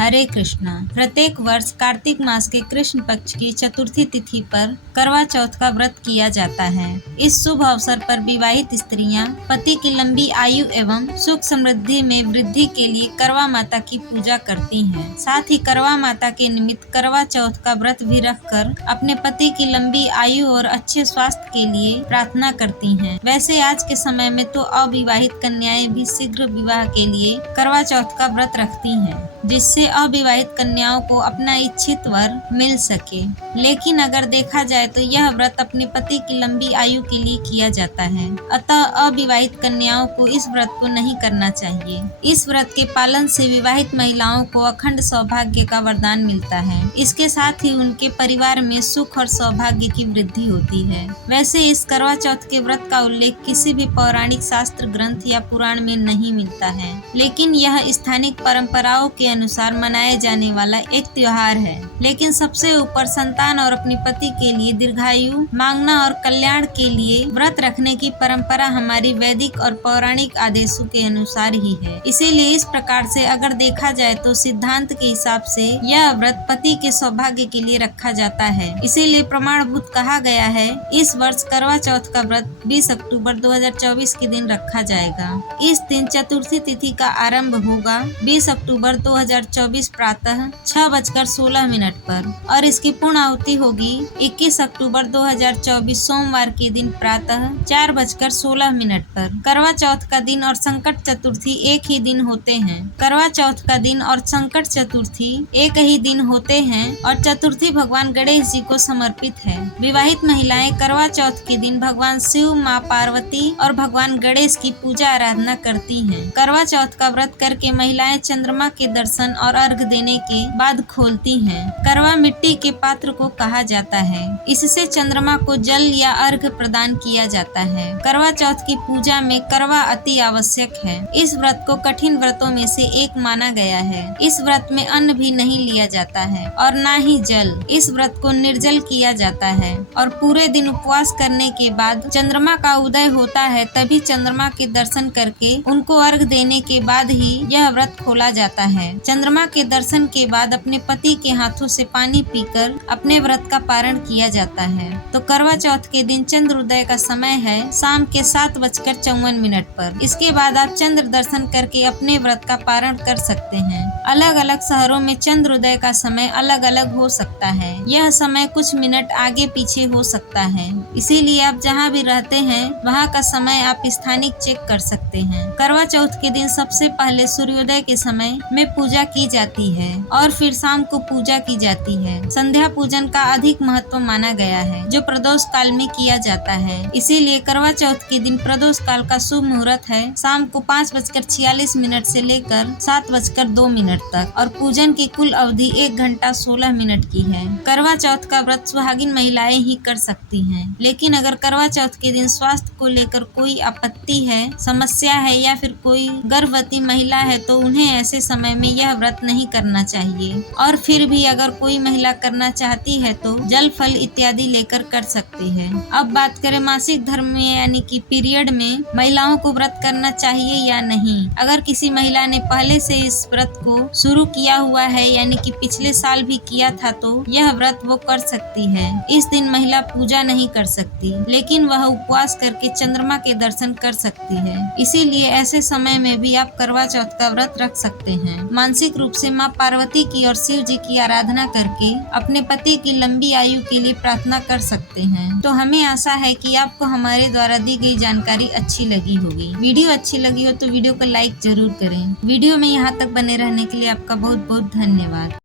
हरे कृष्णा। प्रत्येक वर्ष कार्तिक मास के कृष्ण पक्ष की चतुर्थी तिथि पर करवा चौथ का व्रत किया जाता है। इस शुभ अवसर पर विवाहित स्त्रियां पति की लंबी आयु एवं सुख समृद्धि में वृद्धि के लिए करवा माता की पूजा करती हैं। साथ ही करवा माता के निमित्त करवा चौथ का व्रत भी रखकर अपने पति की लंबी आयु और अच्छे स्वास्थ्य के लिए प्रार्थना करती हैं। वैसे आज के समय में तो अविवाहित कन्याएं भी शीघ्र विवाह के लिए करवा चौथ का व्रत रखती हैं, जिससे अविवाहित कन्याओं को अपना इच्छित वर मिल सके। लेकिन अगर देखा जाए तो यह व्रत अपने पति की लंबी आयु के लिए किया जाता है, अतः अविवाहित कन्याओं को इस व्रत को नहीं करना चाहिए। इस व्रत के पालन से विवाहित महिलाओं को अखंड सौभाग्य का वरदान मिलता है। इसके साथ ही उनके परिवार में सुख और सौभाग्य की वृद्धि होती है। वैसे इस करवा चौथ के व्रत का उल्लेख किसी भी पौराणिक शास्त्र ग्रंथ या पुराण में नहीं मिलता है, लेकिन यह स्थानिक परंपराओं के अनुसार मनाए जाने वाला एक त्योहार है। लेकिन सबसे ऊपर संतान और अपने पति के लिए दीर्घायु मांगना और कल्याण के लिए व्रत रखने की परंपरा हमारी वैदिक और पौराणिक आदेशों के अनुसार ही है। इसीलिए इस प्रकार से अगर देखा जाए तो सिद्धांत के हिसाब से यह व्रत पति के सौभाग्य के लिए रखा जाता है। इसीलिए प्रमाणभूत कहा गया है इस वर्ष करवा चौथ का व्रत 20 अक्टूबर 2024 के दिन रखा जाएगा। इस दिन चतुर्थी तिथि का आरंभ होगा 20 अक्टूबर 2024 प्रातः 6:16 पर और इसकी पूर्ण आहुति होगी 21 अक्टूबर 2024 सोमवार के दिन प्रातः 4:16 पर। करवा चौथ का दिन और संकट चतुर्थी एक ही दिन होते हैं। करवा चौथ का दिन और संकट चतुर्थी एक ही दिन होते हैं और चतुर्थी भगवान गणेश जी को समर्पित है। विवाहित महिलाएं करवा चौथ के दिन भगवान शिव, माँ पार्वती और भगवान गणेश की पूजा आराधना करती हैं। करवा चौथ का व्रत करके महिलाएं चंद्रमा के दर्शन और अर्घ देने के बाद खोलती हैं। करवा मिट्टी के पात्र को कहा जाता है। इससे चंद्रमा को जल या अर्घ प्रदान किया जाता है। करवा चौथ की पूजा में करवा अति आवश्यक है। इस व्रत को कठिन व्रतों में से एक माना गया है। इस व्रत में अन्न भी नहीं लिया जाता है और न ही जल। इस व्रत को निर्जल किया जाता है और पूरे दिन उपवास करने के बाद चंद्रमा का उदय होता है, तभी चंद्रमा के दर्शन करके उनको अर्घ देने के बाद ही यह व्रत खोला जाता है। चंद्रमा के दर्शन के बाद अपने पति के हाथों से पानी पीकर अपने व्रत का पारण किया जाता है। तो करवा चौथ के दिन चंद्रोदय का समय है शाम के 7:54 पर। इसके बाद आप चंद्र दर्शन करके अपने व्रत का पारण कर सकते हैं। अलग अलग शहरों में चंद्रोदय का समय अलग अलग हो सकता है। यह समय कुछ मिनट आगे पीछे हो सकता है, इसीलिए आप जहाँ भी रहते हैं वहाँ का समय आप स्थानिक चेक कर सकते हैं। करवा चौथ के दिन सबसे पहले सूर्योदय के समय में पूजा की जाती है और फिर शाम को पूजा की जाती है। संध्या पूजन का अधिक महत्व माना गया है, जो प्रदोष काल में किया जाता है। इसीलिए करवा चौथ के दिन प्रदोष काल का शुभ मुहूर्त है शाम को 5:46 से लेकर 7:02 तक और पूजन की कुल अवधि 1 घंटा 16 मिनट की है। करवा चौथ का व्रत सुहागिन महिलाएं ही कर सकती हैं, लेकिन अगर करवा चौथ के दिन स्वास्थ्य को लेकर कोई आपत्ति है, समस्या है या फिर कोई गर्भवती महिला है तो उन्हें ऐसे समय में यह व्रत नहीं करना चाहिए। और फिर भी अगर कोई महिला करना चाहती है तो जल फल इत्यादि लेकर कर सकती है। अब बात करें मासिक धर्म में यानी कि पीरियड में महिलाओं को व्रत करना चाहिए या नहीं। अगर किसी महिला ने पहले से इस व्रत को शुरू किया हुआ है यानी कि पिछले साल भी किया था तो यह व्रत वो कर सकती है। इस दिन महिला पूजा नहीं कर सकती, लेकिन वह उपवास करके चंद्रमा के दर्शन कर सकती है। इसीलिए ऐसे समय में भी आप करवा चौथ का व्रत रख सकते हैं। मानसिक रूप से माँ पार्वती की और शिव जी की आराधना करके अपने पति की लंबी आयु के लिए प्रार्थना कर सकते हैं। तो हमें आशा है कि आपको हमारे द्वारा दी गई जानकारी अच्छी लगी होगी। वीडियो अच्छी लगी हो तो वीडियो को लाइक जरूर करें। वीडियो में यहाँ तक बने रहने के लिए आपका बहुत बहुत धन्यवाद।